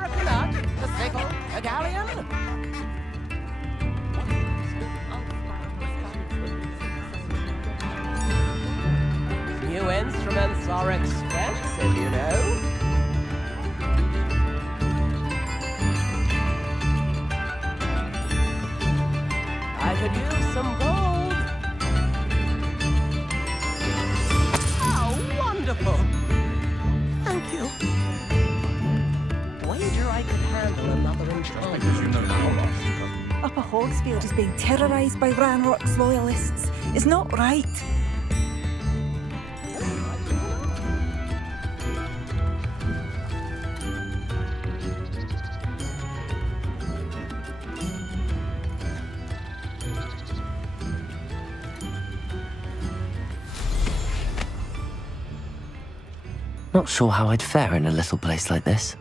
American art, the Sibyl, a galleon. New instruments are expensive, you know. I could use some gold. Oh, wonderful. Thank you. Wager I could handle another instrument. Because you know how Upper Hogsfield is being terrorised by Ranrock's loyalists. It's not right. Not sure how I'd fare in a little place like this.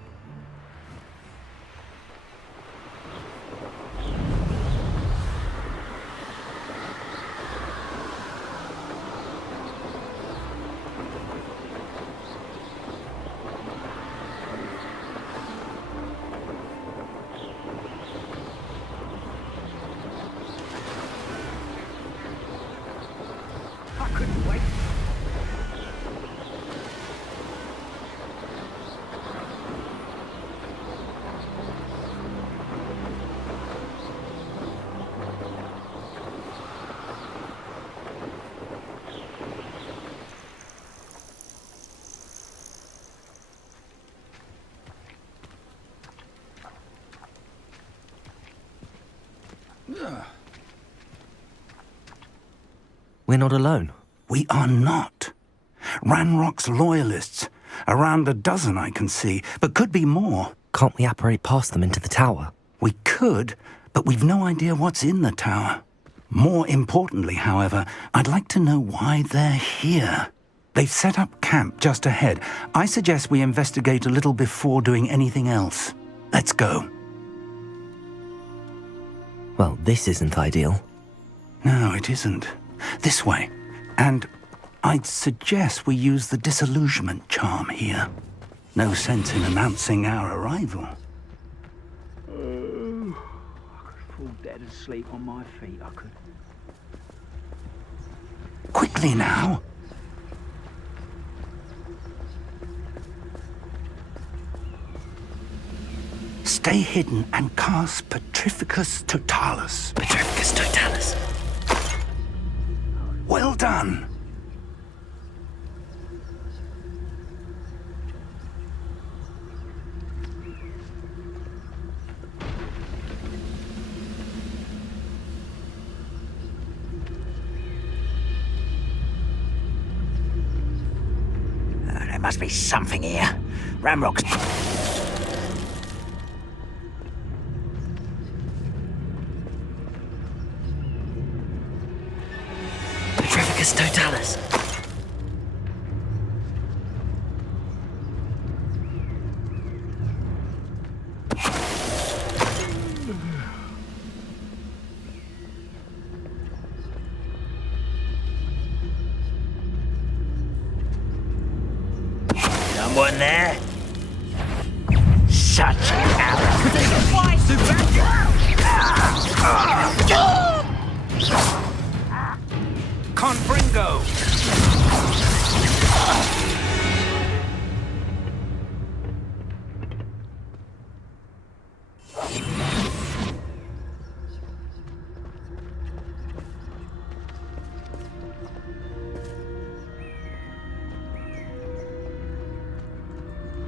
I couldn't wait. We're not alone. We are not. Ranrock's loyalists. Around a dozen I can see, but could be more. Can't we apparate past them into the tower? We could, but we've no idea what's in the tower. More importantly, however, I'd like to know why they're here. They've set up camp just ahead. I suggest we investigate a little before doing anything else. Let's go. Well, this isn't ideal. No, it isn't. This way. And I'd suggest we use the disillusionment charm here. No sense in announcing our arrival. I could fall dead asleep on my feet, I could. Quickly now. Stay hidden and cast Petrificus Totalis. Petrificus Totalis. Well done. There must be something here. Ramrock's... Petrificus Totalis. Someone there? Such an arrogance. Confringo!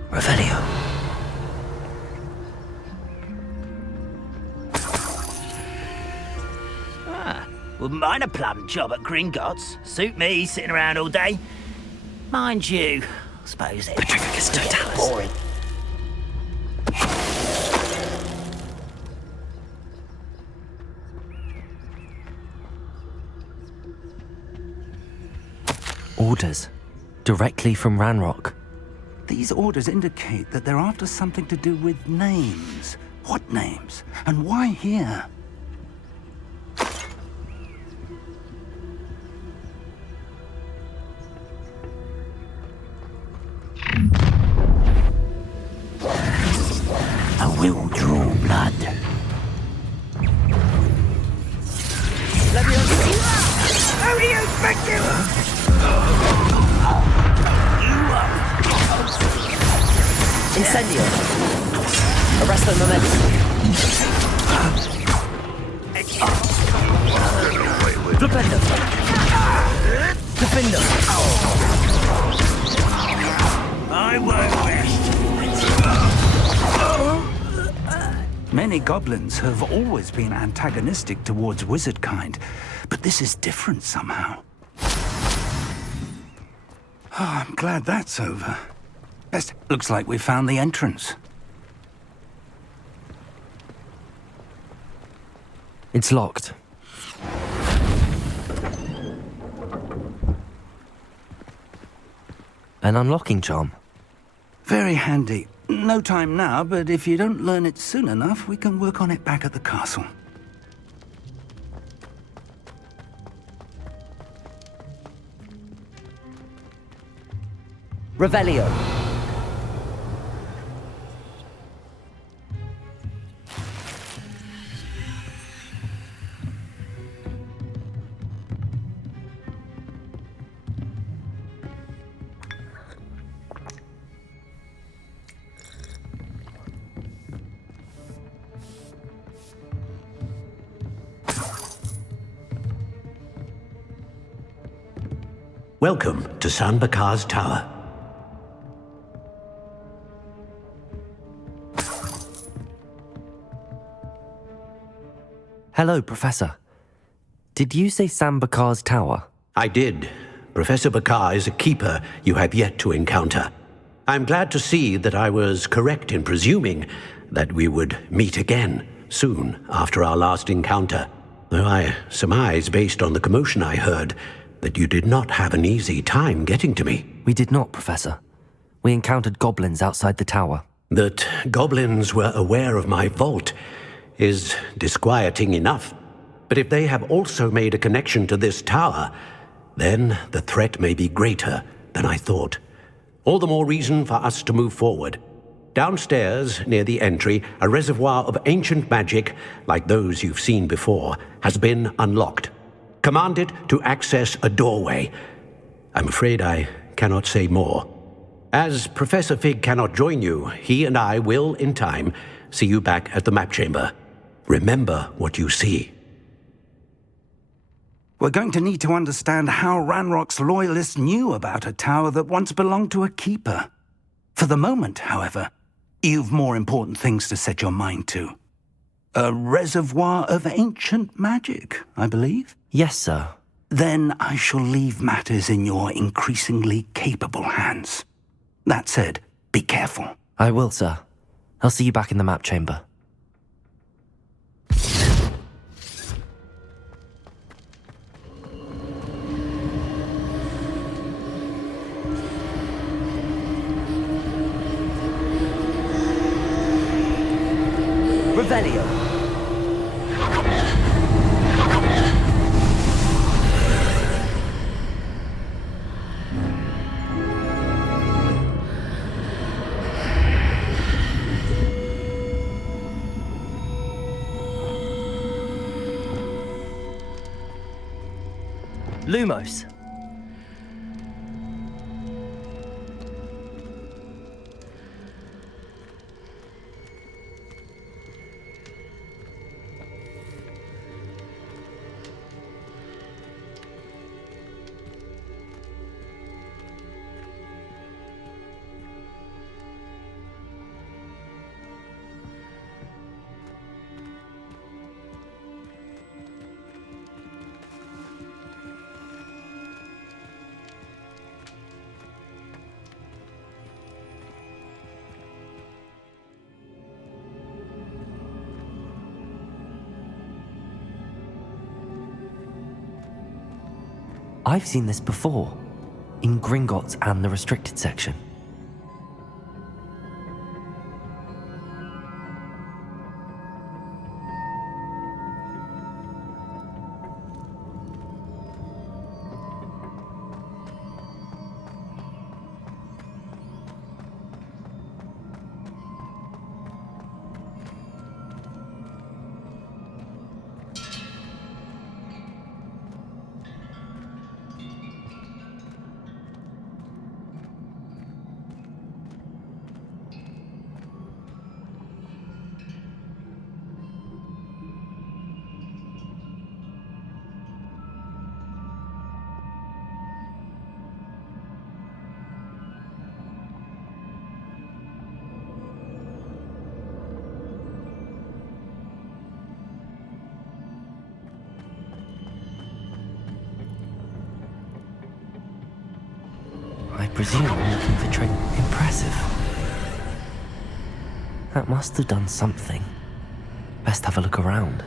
Revelio. Wouldn't mind a plum job at Gringotts. Suit me, sitting around all day. Mind you, I suppose it's Petrificus Totalis. boring. Orders. Directly from Ranrock. These orders indicate that they're after something to do with names. What names? And why here? will draw blood. How do you expect you? Incendio. Arresto momentum. Flipendo. Defendo. I won't rest. Many goblins have always been antagonistic towards wizard kind, but this is different somehow. Oh, I'm glad that's over. Best, looks like we found the entrance. It's locked. An unlocking charm. Very handy. No time now, but if you don't learn it soon enough, we can work on it back at the castle. Revelio. Welcome to San Bakar's Tower. Hello, Professor. Did you say Sam Bakar's tower? I did. Professor Bakar is a keeper you have yet to encounter. I'm glad to see that I was correct in presuming that we would meet again soon after our last encounter, though I surmise, based on the commotion I heard, that you did not have an easy time getting to me. We did not, Professor. We encountered goblins outside the tower. That goblins were aware of my vault is disquieting enough. But if they have also made a connection to this tower, then the threat may be greater than I thought. All the more reason for us to move forward. Downstairs, near the entry, a reservoir of ancient magic, like those you've seen before, has been unlocked. Command it to access a doorway. I'm afraid I cannot say more. As Professor Fig cannot join you, he and I will, in time, see you back at the map chamber. Remember what you see. We're going to need to understand how Ranrock's loyalists knew about a tower that once belonged to a keeper. For the moment, however, you've more important things to set your mind to. A reservoir of ancient magic, I believe? Yes, sir. Then I shall leave matters in your increasingly capable hands. That said, be careful. I will, sir. I'll see you back in the map chamber. Revelio. Lumos. I've seen this before, in Gringotts and the restricted section. presume I'm looking for impressive. That must have done something. Best have a look around.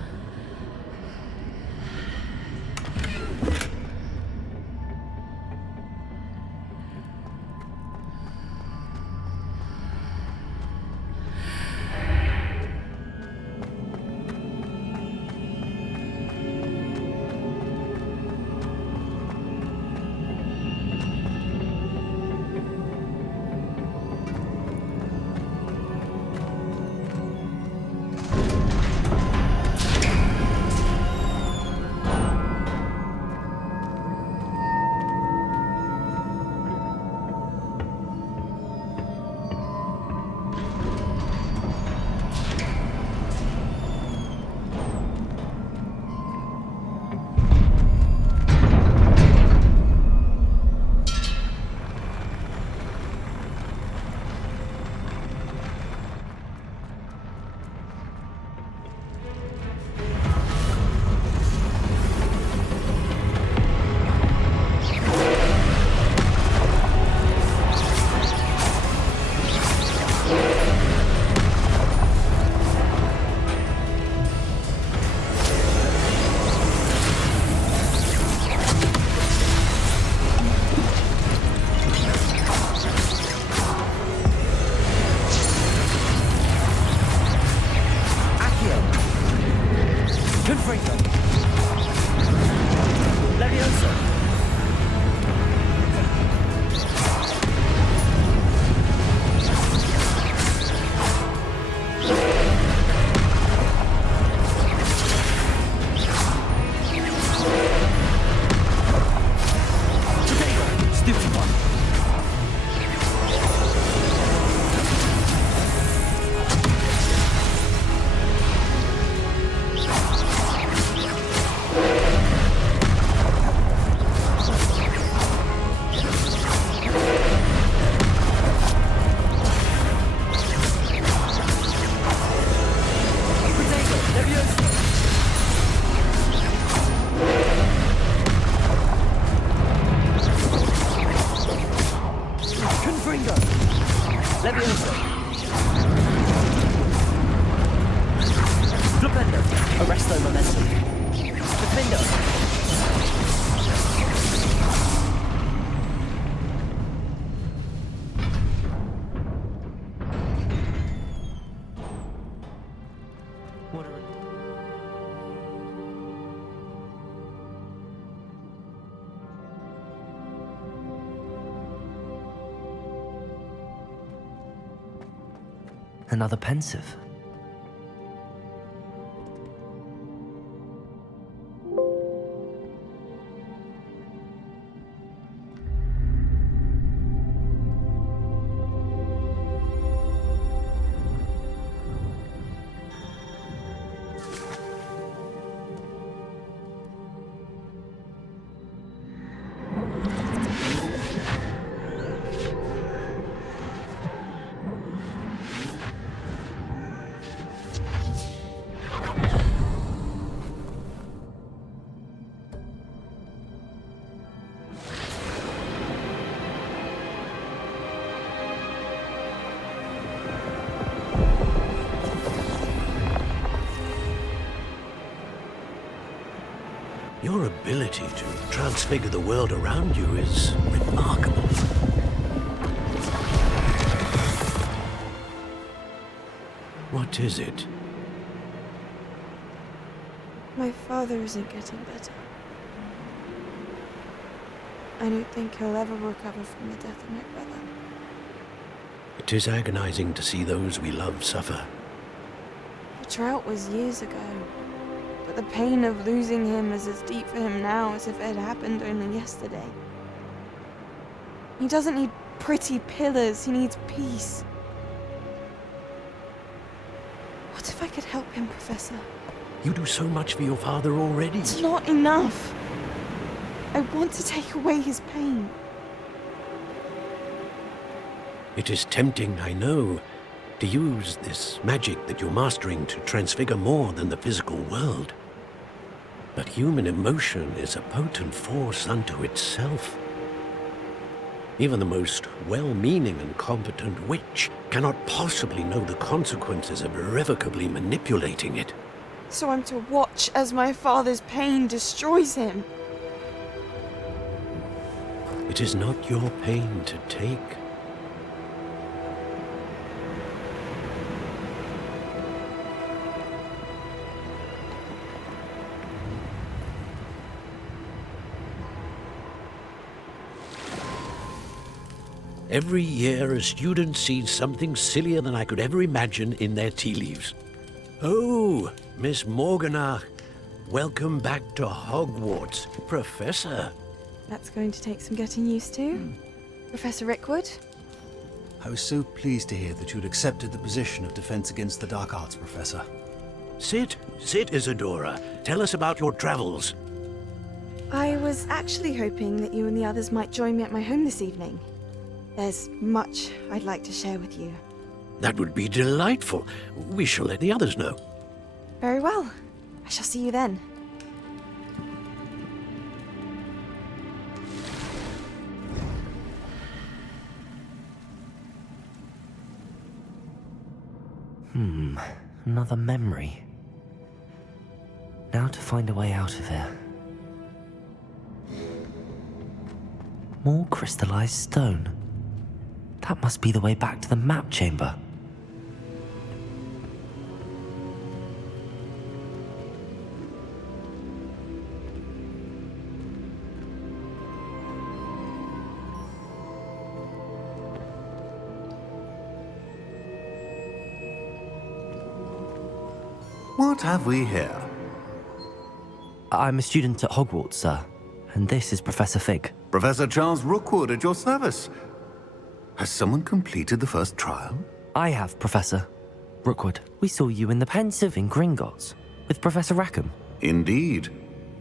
Another pensive. Your ability to transfigure the world around you is remarkable. What is it? My father isn't getting better. I don't think he'll ever recover from the death of my brother. It is agonizing to see those we love suffer. The drought was years ago, but the pain of losing him is as deep for him now as if it had happened only yesterday. He doesn't need pretty pillars, he needs peace. What if I could help him, Professor? You do so much for your father already. It's not enough. I want to take away his pain. It is tempting, I know, to use this magic that you're mastering to transfigure more than the physical world. But human emotion is a potent force unto itself. Even the most well-meaning and competent witch cannot possibly know the consequences of irrevocably manipulating it. So I'm to watch as my father's pain destroys him. It is not your pain to take. Every year, a student sees something sillier than I could ever imagine in their tea leaves. Oh, Miss Morganach, welcome back to Hogwarts, Professor. That's going to take some getting used to. Professor Rickwood? I was so pleased to hear that you'd accepted the position of Defense Against the Dark Arts, Professor. Sit, Isadora. Tell us about your travels. I was actually hoping that you and the others might join me at my home this evening. There's much I'd like to share with you. That would be delightful. We shall let the others know. Very well. I shall see you then. Another memory. Now to find a way out of here. More crystallized stone. That must be the way back to the map chamber. What have we here? I'm a student at Hogwarts, sir. And this is Professor Fig. Professor Charles Rookwood at your service. Has someone completed the first trial? I have, Professor. Rookwood, we saw you in the Pensive in Gringotts with Professor Rackham. Indeed.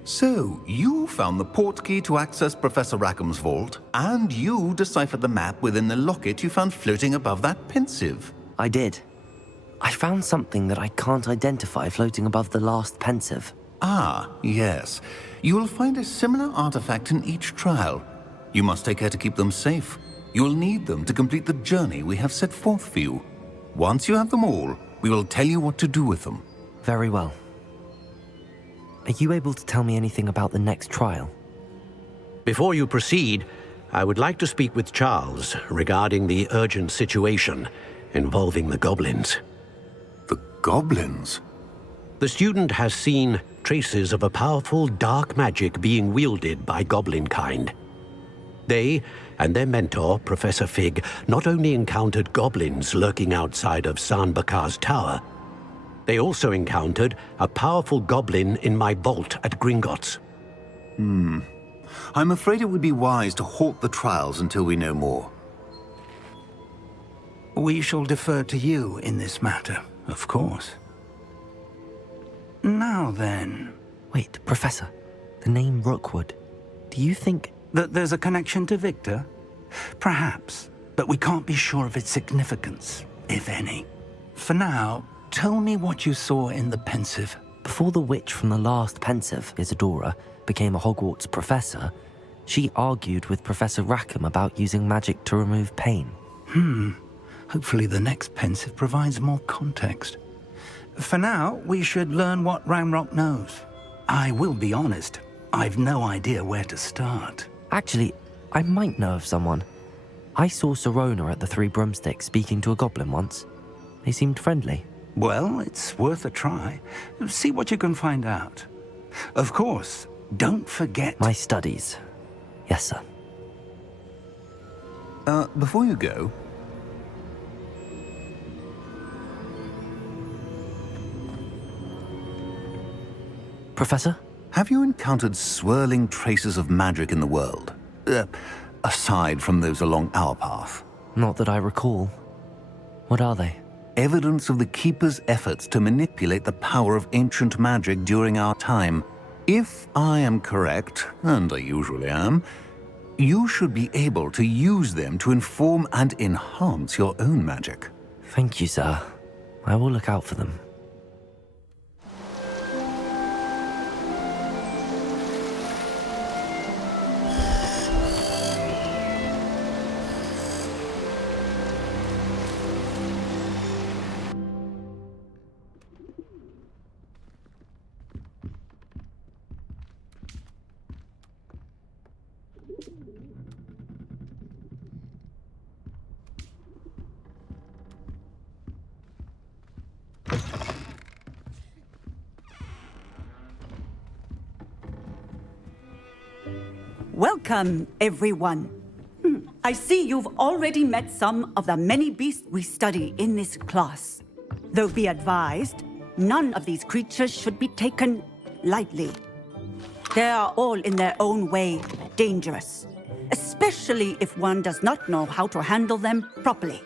So, you found the portkey to access Professor Rackham's vault, and you deciphered the map within the locket you found floating above that Pensive. I did. I found something that I can't identify floating above the last Pensive. Ah, yes. You will find a similar artifact in each trial. You must take care to keep them safe. You will need them to complete the journey we have set forth for you. Once you have them all, we will tell you what to do with them. Very well. Are you able to tell me anything about the next trial? Before you proceed, I would like to speak with Charles regarding the urgent situation involving the goblins. The goblins? The student has seen traces of a powerful dark magic being wielded by goblin kind. They and their mentor, Professor Fig, not only encountered goblins lurking outside of Sanbakar's tower, they also encountered a powerful goblin in my vault at Gringotts. I'm afraid it would be wise to halt the trials until we know more. We shall defer to you in this matter, of course. Now then... Wait, Professor. The name Rookwood. Do you think... that there's a connection to Victor? Perhaps, but we can't be sure of its significance, if any. For now, tell me what you saw in the Pensive. Before the witch from the last Pensive, Isadora, became a Hogwarts professor, she argued with Professor Rackham about using magic to remove pain. Hopefully the next Pensive provides more context. For now, we should learn what Ranrock knows. I will be honest, I've no idea where to start. Actually, I might know of someone. I saw Sirona at the Three Broomsticks speaking to a goblin once. They seemed friendly. Well, it's worth a try. See what you can find out. Of course, don't forget... My studies. Yes, sir. Before you go... Professor? Have you encountered swirling traces of magic in the world? Aside from those along our path? Not that I recall. What are they? Evidence of the Keeper's efforts to manipulate the power of ancient magic during our time. If I am correct, and I usually am, you should be able to use them to inform and enhance your own magic. Thank you, sir. I will look out for them. Welcome, everyone. I see you've already met some of the many beasts we study in this class. Though be advised, none of these creatures should be taken lightly. They are all in their own way dangerous, especially if one does not know how to handle them properly.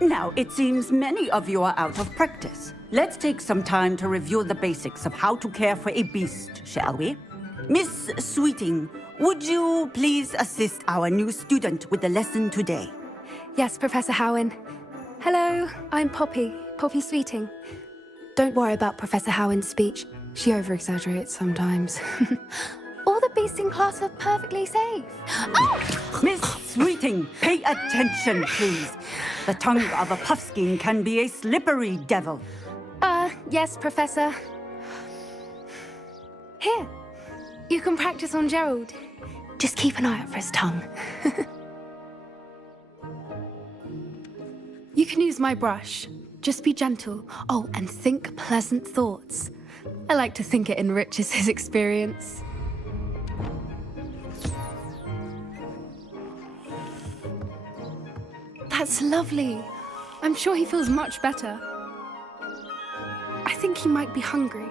Now, it seems many of you are out of practice. Let's take some time to review the basics of how to care for a beast, shall we? Miss Sweeting, would you please assist our new student with the lesson today? Yes, Professor Howen. Hello, I'm Poppy Sweeting. Don't worry about Professor Howen's speech. She over-exaggerates sometimes. All the beasts in class are perfectly safe. Oh! Miss Sweeting, pay attention, please. The tongue of a puffskein can be a slippery devil. Yes, Professor. Here, you can practice on Gerald. Just keep an eye out for his tongue. You can use my brush. Just be gentle. Oh, and think pleasant thoughts. I like to think it enriches his experience. That's lovely. I'm sure he feels much better. I think he might be hungry.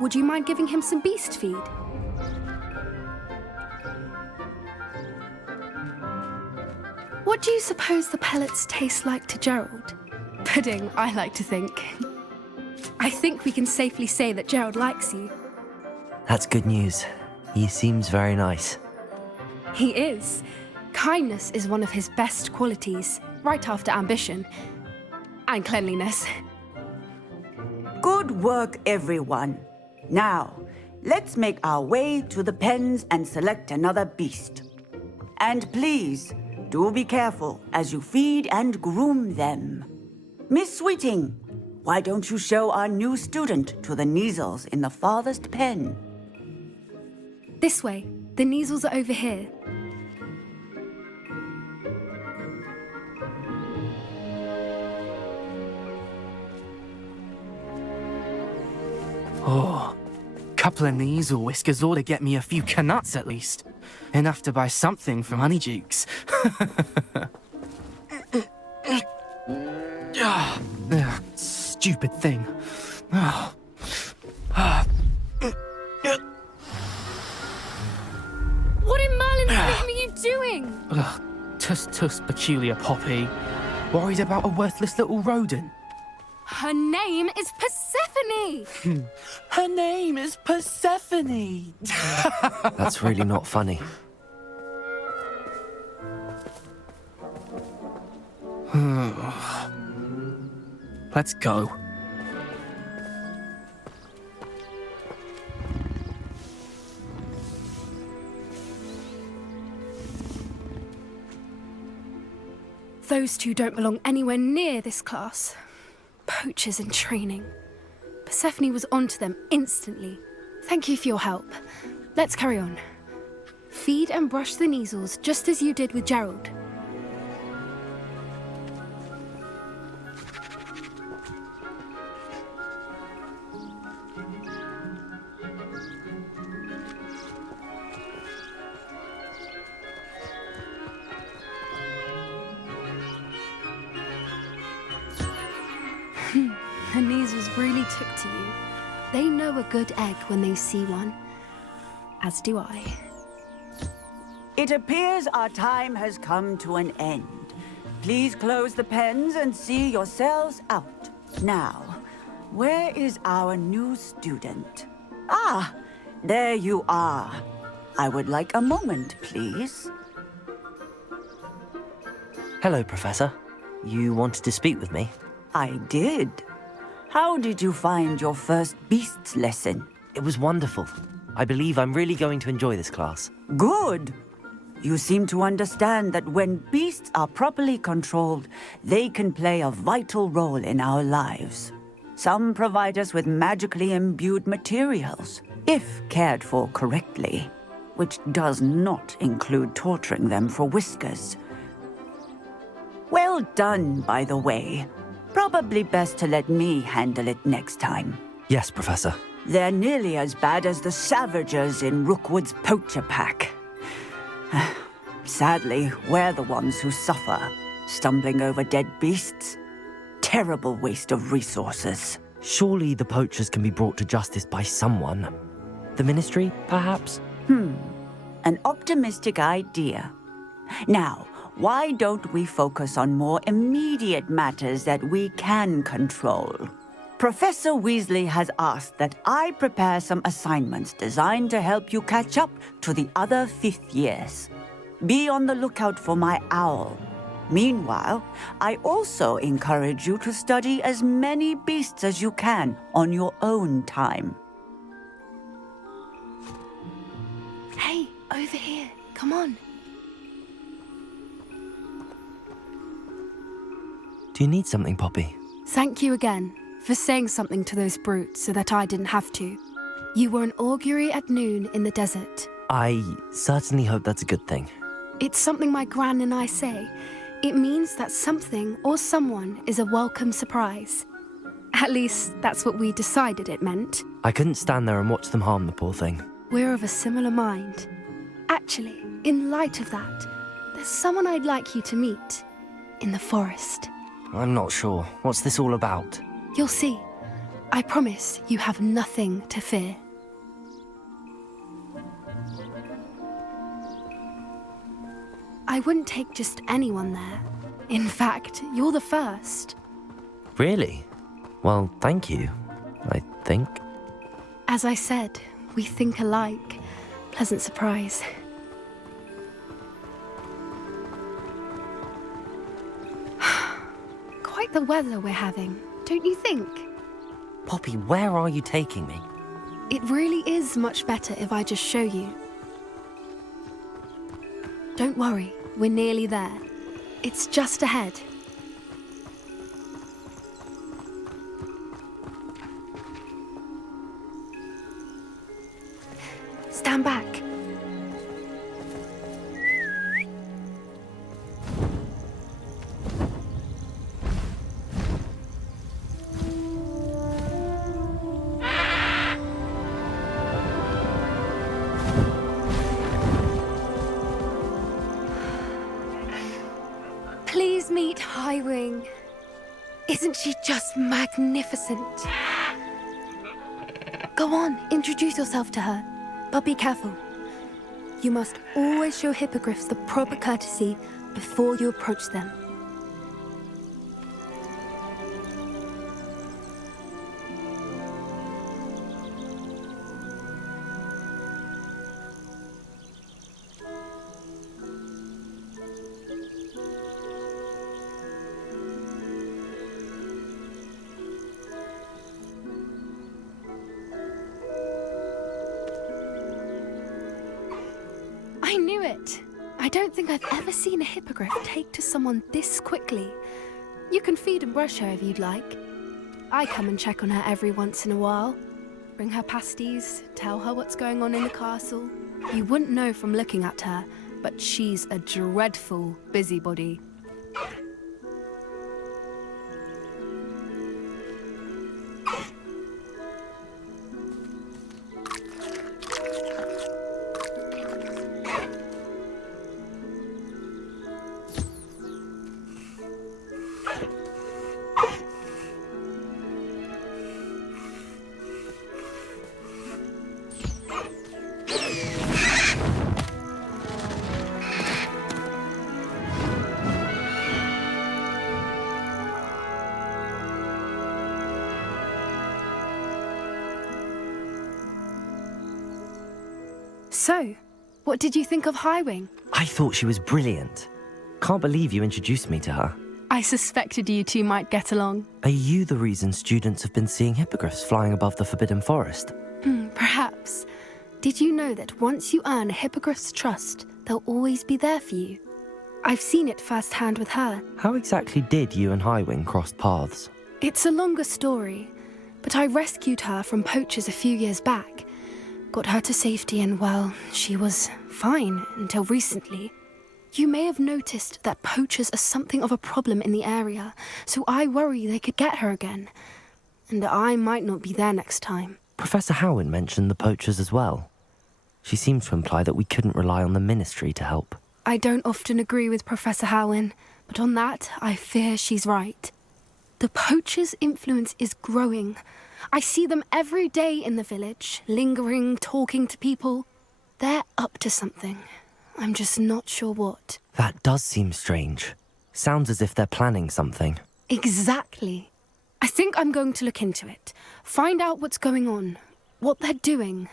Would you mind giving him some beast feed? What do you suppose the pellets taste like to Gerald? Pudding, I like to think. I think we can safely say that Gerald likes you. That's good news. He seems very nice. He is. Kindness is one of his best qualities, right after ambition. And cleanliness. Good work, everyone. Now, let's make our way to the pens and select another beast. And please, do be careful as you feed and groom them. Miss Sweeting, why don't you show our new student to the Neasels in the farthest pen? This way. The Neasels are over here. Oh, couple of Neasel whiskers ought to get me a few canuts at least. Enough to buy something from Honeydukes. Stupid thing. What in Merlin's name are you doing? Tuss, peculiar Poppy. Worried about a worthless little rodent. Her name is Persephone! Her name is Persephone! That's really not funny. Let's go. Those two don't belong anywhere near this class. Poachers in training. Persephone was onto them instantly. Thank you for your help. Let's carry on. Feed and brush the Neasels just as you did with Gerald. The Neasels really took to you. They know a good egg when they see one. As do I. It appears our time has come to an end. Please close the pens and see yourselves out. Now, where is our new student? Ah, there you are. I would like a moment, please. Hello, Professor. You wanted to speak with me? I did. How did you find your first beasts lesson? It was wonderful. I believe I'm really going to enjoy this class. Good. You seem to understand that when beasts are properly controlled, they can play a vital role in our lives. Some provide us with magically imbued materials, if cared for correctly, which does not include torturing them for whiskers. Well done, by the way. Probably best to let me handle it next time. Yes, Professor. They're nearly as bad as the Savagers in Rookwood's poacher pack. Sadly, we're the ones who suffer, stumbling over dead beasts. Terrible waste of resources. Surely the poachers can be brought to justice by someone. The Ministry, perhaps? An optimistic idea. Now, why don't we focus on more immediate matters that we can control? Professor Weasley has asked that I prepare some assignments designed to help you catch up to the other 5th years. Be on the lookout for my owl. Meanwhile, I also encourage you to study as many beasts as you can on your own time. Hey, over here. Come on. Do you need something, Poppy? Thank you again for saying something to those brutes so that I didn't have to. You were an augury at noon in the desert. I certainly hope that's a good thing. It's something my gran and I say. It means that something or someone is a welcome surprise. At least, that's what we decided it meant. I couldn't stand there and watch them harm the poor thing. We're of a similar mind. Actually, in light of that, there's someone I'd like you to meet. In the forest. I'm not sure. What's this all about? You'll see. I promise you have nothing to fear. I wouldn't take just anyone there. In fact, you're the first. Really? Well, thank you, I think. As I said, we think alike. Pleasant surprise. Quite the weather we're having, don't you think? Poppy, where are you taking me? It really is much better if I just show you. Don't worry, we're nearly there. It's just ahead. Stand back. Please meet Highwing. Isn't she just magnificent? Go on, introduce yourself to her. But be careful. You must always show hippogriffs the proper courtesy before you approach them. I knew it! I don't think I've ever seen a hippogriff take to someone this quickly. You can feed and brush her if you'd like. I come and check on her every once in a while. Bring her pasties, tell her what's going on in the castle. You wouldn't know from looking at her, but she's a dreadful busybody. So, what did you think of Highwing? I thought she was brilliant. Can't believe you introduced me to her. I suspected you two might get along. Are you the reason students have been seeing hippogriffs flying above the Forbidden Forest? Perhaps. Did you know that once you earn a hippogriff's trust, they'll always be there for you? I've seen it firsthand with her. How exactly did you and Highwing cross paths? It's a longer story, but I rescued her from poachers a few years back. Got her to safety and, well, she was fine until recently. You may have noticed that poachers are something of a problem in the area, so I worry they could get her again. And I might not be there next time. Professor Howin mentioned the poachers as well. She seemed to imply that we couldn't rely on the Ministry to help. I don't often agree with Professor Howin, but on that, I fear she's right. The poachers' influence is growing. I see them every day in the village, lingering, talking to people. They're up to something. I'm just not sure what. That does seem strange. Sounds as if they're planning something. Exactly. I think I'm going to look into it. Find out what's going on, what they're doing.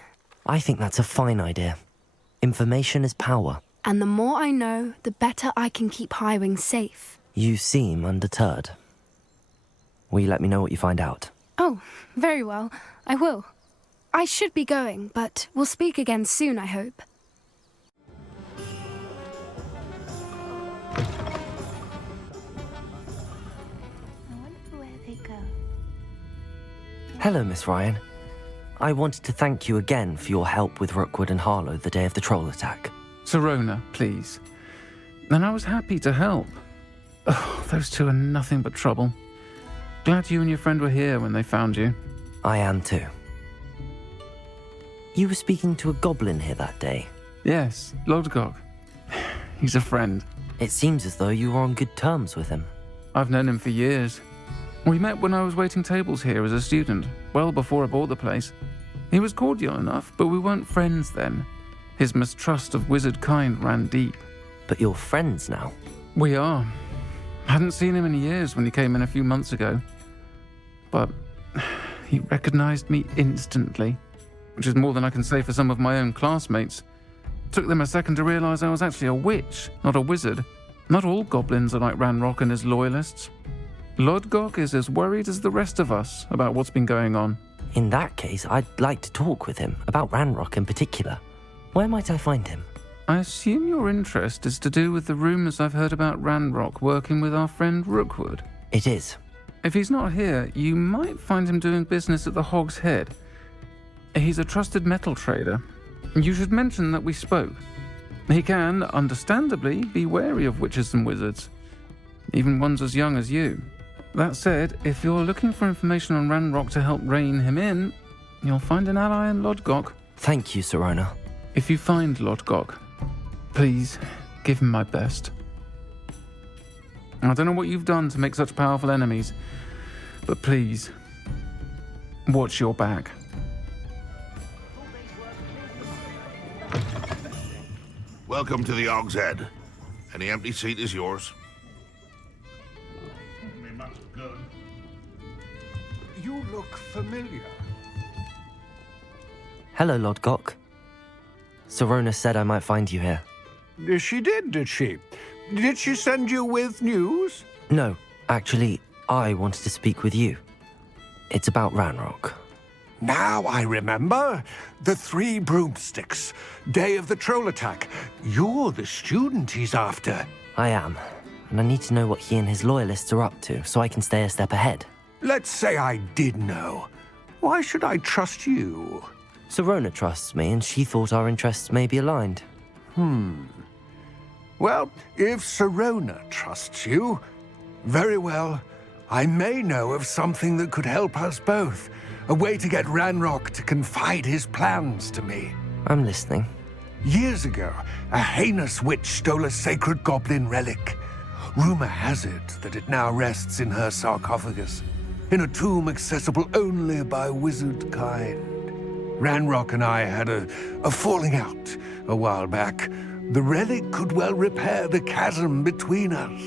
I think that's a fine idea. Information is power. And the more I know, the better I can keep Highwing safe. You seem undeterred. Will you let me know what you find out? Oh, very well. I will. I should be going, but we'll speak again soon, I hope. Hello, Miss Ryan. I wanted to thank you again for your help with Rookwood and Harlow the day of the troll attack. Sirona, please. And I was happy to help. Oh, those two are nothing but trouble. Glad you and your friend were here when they found you. I am too. You were speaking to a goblin here that day. Yes, Lodgok. He's a friend. It seems as though you were on good terms with him. I've known him for years. We met when I was waiting tables here as a student, well before I bought the place. He was cordial enough, but we weren't friends then. His mistrust of wizard kind ran deep. But you're friends now? We are. Hadn't seen him in years when he came in a few months ago. But he recognized me instantly, which is more than I can say for some of my own classmates. Took them a second to realize I was actually a witch, not a wizard. Not all goblins are like Ranrock and his loyalists. Lodgok is as worried as the rest of us about what's been going on. In that case, I'd like to talk with him, about Ranrock in particular. Where might I find him? I assume your interest is to do with the rumors I've heard about Ranrock working with our friend Rookwood. It is. If he's not here, you might find him doing business at the Hog's Head. He's a trusted metal trader. You should mention that we spoke. He can, understandably, be wary of witches and wizards, even ones as young as you. That said, if you're looking for information on Ranrock to help rein him in, you'll find an ally in Lodgok. Thank you, Sirona. If you find Lodgok, please give him my best. I don't know what you've done to make such powerful enemies, but please, watch your back. Welcome to the Hog's Head. Any empty seat is yours. You look familiar. Hello, Lodgok. Sirona said I might find you here. She did she? Did she send you with news? No, actually, I wanted to speak with you. It's about Ranrock. Now I remember. The 3 broomsticks. Day of the troll attack. You're the student he's after. I am, and I need to know what he and his loyalists are up to so I can stay a step ahead. Let's say I did know. Why should I trust you? Sirona trusts me, and she thought our interests may be aligned. Well, if Sirona trusts you, very well. I may know of something that could help us both. A way to get Ranrock to confide his plans to me. I'm listening. Years ago, a heinous witch stole a sacred goblin relic. Rumor has it that it now rests in her sarcophagus, in a tomb accessible only by wizard kind. Ranrock and I had a falling out a while back. The relic could well repair the chasm between us.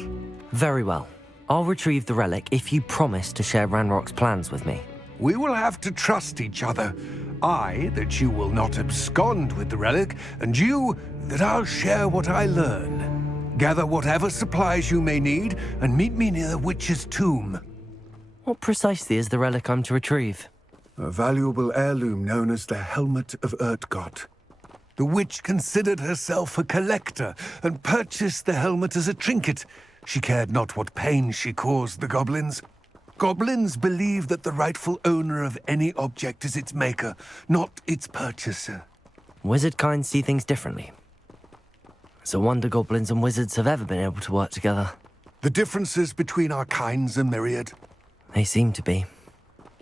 Very well. I'll retrieve the relic if you promise to share Ranrock's plans with me. We will have to trust each other. I, that you will not abscond with the relic, and you, that I'll share what I learn. Gather whatever supplies you may need, and meet me near the witch's tomb. What precisely is the relic I'm to retrieve? A valuable heirloom known as the Helmet of Urtgott. The witch considered herself a collector, and purchased the helmet as a trinket. She cared not what pain she caused the goblins. Goblins believe that the rightful owner of any object is its maker, not its purchaser. Wizard kind see things differently. It's a wonder goblins and wizards have ever been able to work together. The differences between our kinds are myriad. They seem to be.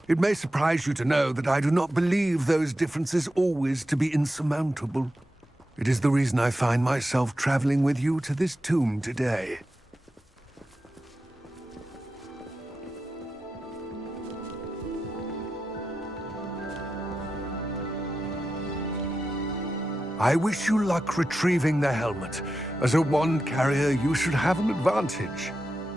It may surprise you to know that I do not believe those differences always to be insurmountable. It is the reason I find myself traveling with you to this tomb today. I wish you luck retrieving the helmet. As a wand carrier, you should have an advantage.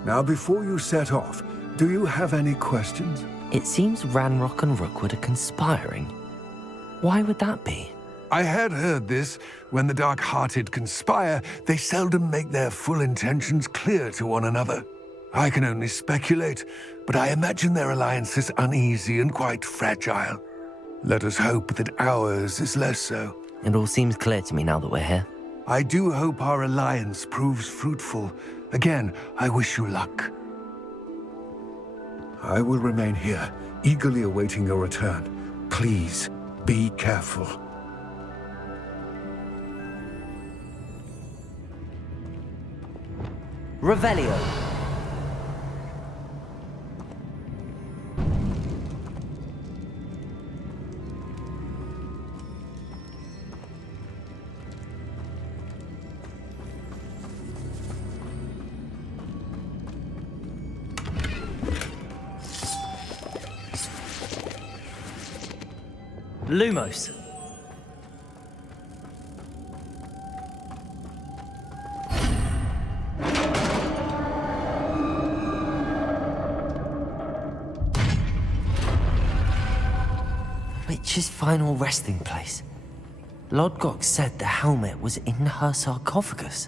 Now, before you set off, do you have any questions? It seems Ranrock and Rookwood are conspiring. Why would that be? I had heard this. When the dark-hearted conspire, they seldom make their full intentions clear to one another. I can only speculate, but I imagine their alliance is uneasy and quite fragile. Let us hope that ours is less so. It all seems clear to me now that we're here. I do hope our alliance proves fruitful. Again, I wish you luck. I will remain here, eagerly awaiting your return. Please, be careful. Revelio. Lumos. Witch's final resting place. Lodgok said the helmet was in her sarcophagus.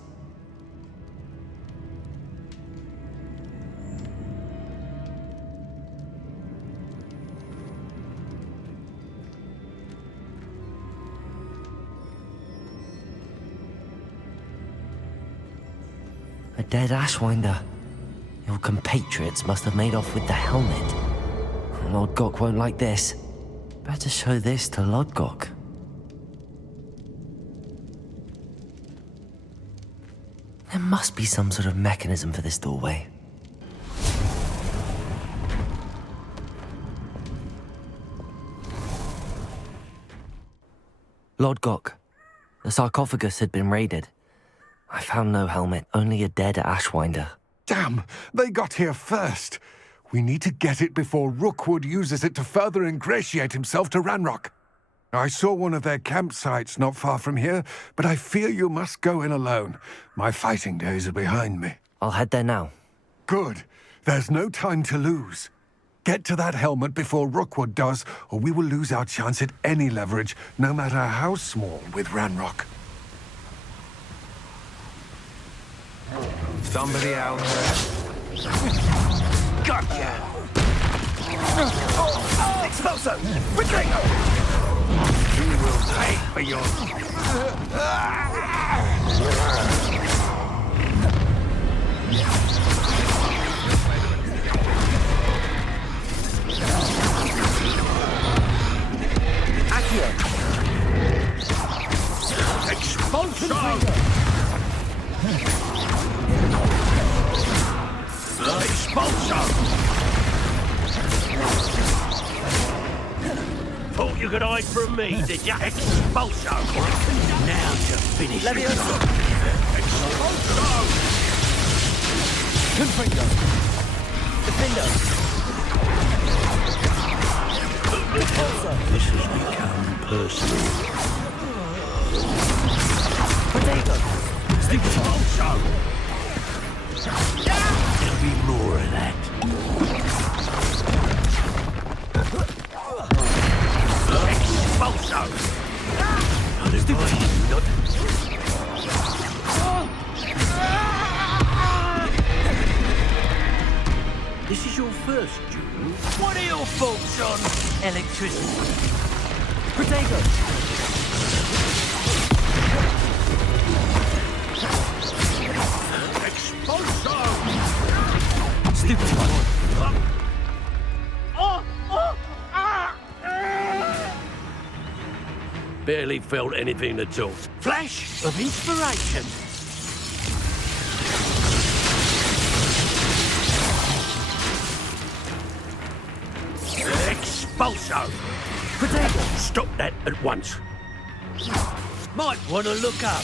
A dead Ashwinder. Your compatriots must have made off with the helmet. Lodgok won't like this. Better show this to Lodgok. There must be some sort of mechanism for this doorway. Lodgok, the sarcophagus had been raided. I found no helmet, only a dead Ashwinder. Damn! They got here first! We need to get it before Rookwood uses it to further ingratiate himself to Ranrock. I saw one of their campsites not far from here, but I fear you must go in alone. My fighting days are behind me. I'll head there now. Good. There's no time to lose. Get to that helmet before Rookwood does, or we will lose our chance at any leverage, no matter how small, with Ranrock. Somebody out there? Gotcha! Expulso! Retreat! You will pay for your... Accio. Expulso! Expulso! Thought you could hide from me, did ya? Expulso! Now to finish Leviosa. Expulso! Confringo. Defendo. Repulsor. This has become personal. Protego. Expulso! There'll be more of that. Expulso! Not if I not. This is your first duel. What are your thoughts on electricity? Protego. Expulso! Stupid one. Barely felt anything at all. Flash of inspiration. Expulso! Potato! Stop that at once. Might want to look up.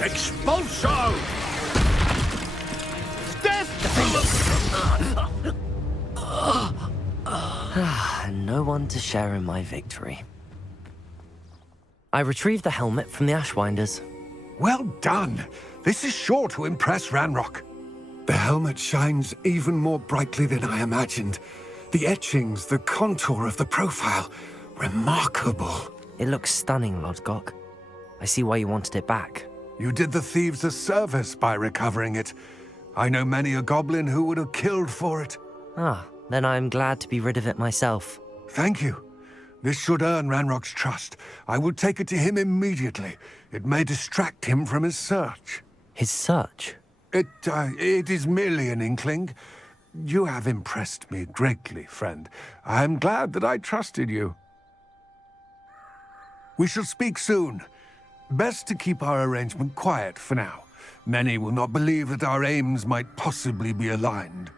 Expulso! And no one to share in my victory. I retrieved the helmet from the Ashwinders. Well done. This is sure to impress Ranrock. The helmet shines even more brightly than I imagined. The etchings, the contour of the profile, remarkable. It looks stunning, Lodgok. I see why you wanted it back. You did the thieves a service by recovering it. I know many a goblin who would have killed for it. Ah, then I am glad to be rid of it myself. Thank you. This should earn Ranrock's trust. I will take it to him immediately. It may distract him from his search. His search? It is merely an inkling. You have impressed me greatly, friend. I am glad that I trusted you. We shall speak soon. Best to keep our arrangement quiet for now. Many will not believe that our aims might possibly be aligned.